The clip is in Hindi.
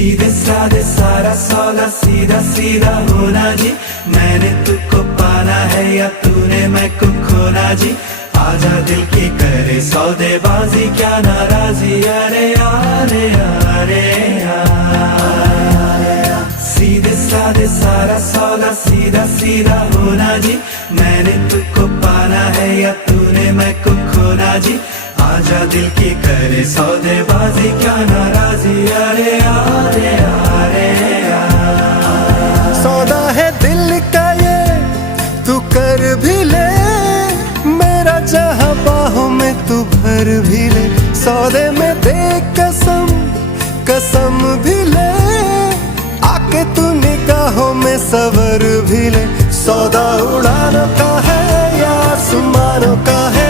सीधे साधे सारा सौदा सीधा सीधा होना जी। मैंने तुझको पाना है या तूने मैं को खोना जी। आजा दिल की करे सौदेबाजी क्या नाराजी। अरे अरे अरे सीधे साधे सारा सौदा सीधा सीधा होना जी। मैंने तुझको पाना है या तूने मैं को खोना जी। आजा दिल की करे सौदेबाजी क्या नाराजी। अरे अरे अरे सौदा है दिल का ये तू कर भी ले, मेरा जहां बाहों में तू भर भी ले। सौदे में दे कसम कसम भी ले, आके तू निगाहों में सवर भी ले। सौदा उड़ानों का है या आसमानों का है,